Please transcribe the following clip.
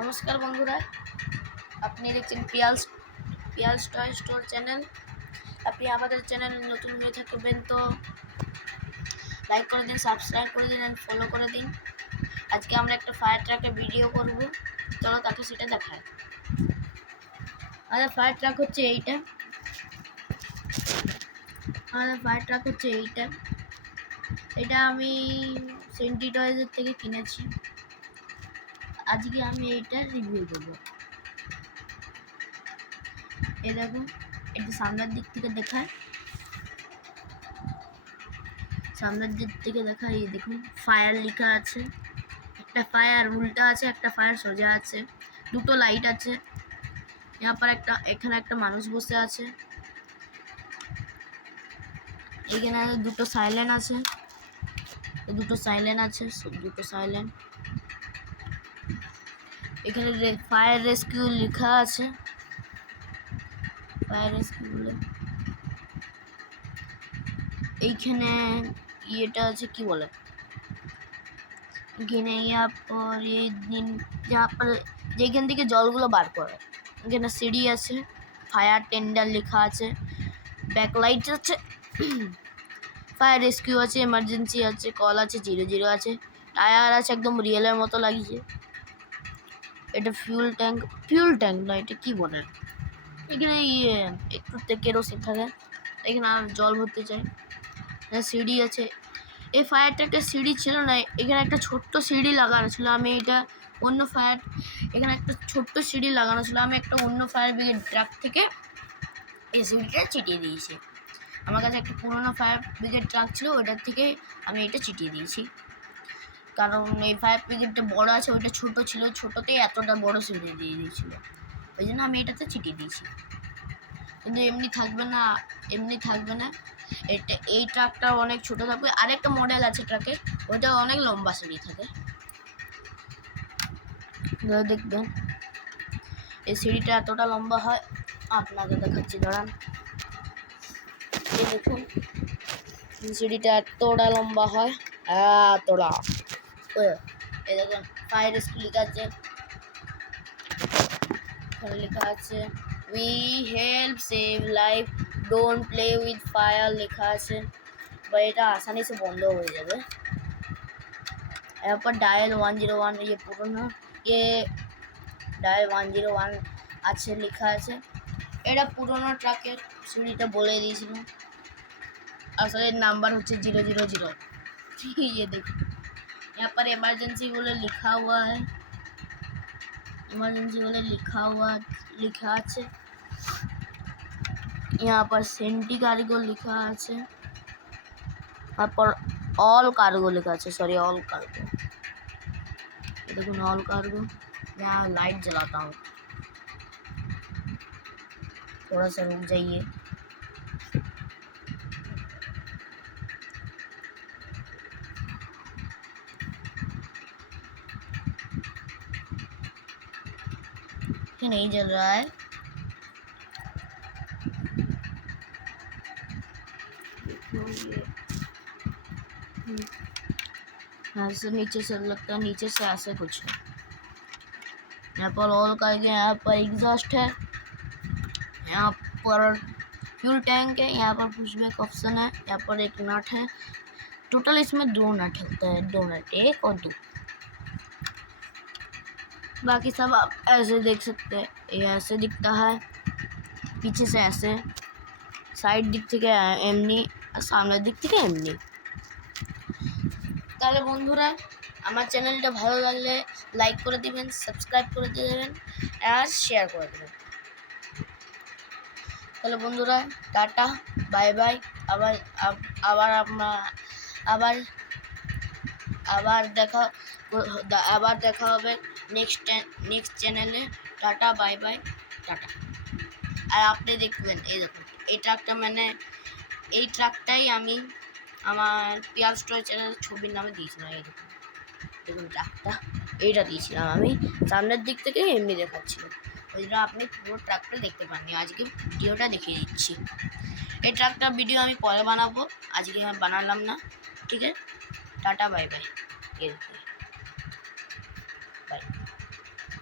নমস্কার বন্ধুরা, আপনি দেখছেন পিয়ালস টয় স্টোর চ্যানেল। আপনি আমাদের চ্যানেলে নতুন হয়ে থাকবেন তো লাইক করে দিন, সাবস্ক্রাইব করে দিন এন্ড ফলো করে দিন। আজকে আমরা একটা ফায়ার ট্রাকের ভিডিও করব, চলো তাকে সেটা দেখায়। আমাদের ফায়ার ট্রাক হচ্ছে এইটা। এটা আমি সেন্টি টয়েজের থেকে কিনেছি। আজকে আমি এইটা রিভিউ দেবো। এই দেখুন, এটা সামনের দিক থেকে দেখায়, এই দেখুন ফায়ার লেখা আছে। একটা ফায়ার উল্টা আছে, একটা ফায়ার সোজা আছে, দুটো লাইট আছে। এখানে একটা মানুষ বসে আছে। এখানে দুটো সাইলেন্ট আছে, এখানে ফায়ার রেস্কিউ লেখা আছে। এইখানে এটা আছে, কি বলে, এখানে যেখান থেকে জলগুলো বার করে, এখানে সিঁড়ি আছে, ফায়ার টেন্ডার লেখা আছে, ব্যাকলাইট আছে, ফায়ার রেস্কিউ আছে, এমার্জেন্সি আছে, কল আছে, 00 আছে, টায়ার আছে, একদম রিয়েলের মতো লাগিয়েছে। এটা ফিউল ট্যাঙ্ক না, এটা কি বলে, এখানে একটু কেরোসিন থাকে, এখানে আর জল ভরতে চাই। সিঁড়ি আছে। এই ফায়ারটা একটা সিঁড়ি ছিল না, এখানে একটা ছোট্ট সিঁড়ি লাগানো ছিল। এখানে একটা ছোট্ট সিঁড়ি লাগানো ছিল। আমি একটা অন্য ফায়ার ব্রিগেড ট্রাক থেকে এই সিঁড়িটা চিটিয়ে দিয়েছি। আমার কাছে একটা পুরোনো ফায়ার ব্রিগেড ট্রাক ছিল, ওইটার থেকে আমি এটা চিটিয়ে দিয়েছি। কারণ এই ফায়ার ব্রিগেডটা বড় আছে, ওইটা ছোট ছিল, ছোটতেই এতটা বড় সিঁড়ি দিয়ে দিয়েছিল, ওই জন্য আমি এটাতে চিটিয়ে দিয়েছি। কিন্তু এমনি থাকবে না। এই ট্রাকটা অনেক ছোট থাকবে। আরেকটা মডেল আছে ট্রাকের, ওইটা অনেক লম্বা সিঁড়ি থাকে। দেখবেন এই সিঁড়িটা এতটা লম্বা হয়, আপনাকে দেখাচ্ছি, দাঁড়ান। এই দেখুন, সিঁড়িটা এতটা লম্বা হয়, এতটা। এই দেখুন, ফায়ার রেস্কিউ লেখা আছে, we help save life, don't play with fire লেখা আছে। বা এটা আসানি সে বন্ধ হয়ে যাবে। এরপর ডায়াল 101, পুরোনো ডায়াল 101 আছে লেখা আছে। এটা পুরোনো ট্রাকের সিঁড়িটা বলে দিয়েছিল, আসলে নাম্বার হচ্ছে 000। ये देखिए, यहाँ पर इमरजेंसी बोले लिखा আছে। यहाँ पर सेंटी कार्गो लिखा আছে, তারপর ऑल कार्गो लिखा আছে, सॉरी ऑल कार्गो। देखो ऑल कार्गो। यहाँ लाइट जलाता हूँ, थोड़ा सा रुक जाइए। नहीं जल रहा है। ऐसे नीचे से लगता है, नीचे से ऐसे कुछ है। यहाँ पर ऑल करके, यहाँ पर एग्जॉस्ट है, यहाँ पर फ्यूल टैंक है, यहाँ पर पुशबैक ऑप्शन है, यहाँ पर एक नट है। टोटल इसमें 2 नट होता है, 2 नट, 1 और 2। बाकी सब आप ऐसे देख सकते हैं। ये ऐसे दिखता है, पीछे से ऐसे, साइड दिख থেকে এমনি, আর সামনের দিক থেকে এমনি। তাহলে বন্ধুরা, আমার চ্যানেলটা ভালো লাগলে লাইক করে দিবেন, সাবস্ক্রাইব করে দেবেন আর শেয়ার করে দেবেন। তাহলে বন্ধুরা, টাটা, বাই বাই। আবার দেখা হবে নেক্সট চ্যানেলে। Tata, bye bye, tata. আর আপনি দেখবেন, এই দেখুন, এই ট্রাকটাই আমি আমার পিয়াল স্টোর চ্যানেলের ছবির নামে দিয়েছিলাম। এই দেখুন ট্রাকটা, এইটা দিয়েছিলাম আমি, সামনের দিক থেকে এমনি দেখাচ্ছিল, ওই জন্য আপনি পুরো ট্রাকটা দেখতে পাননি। আজকে ভিডিওটা দেখিয়ে দিচ্ছি। এই ট্রাকটা ভিডিও আমি পরে বানাবো, আজকে আমি বানালাম না, ঠিক আছে। Tata, bye by, by.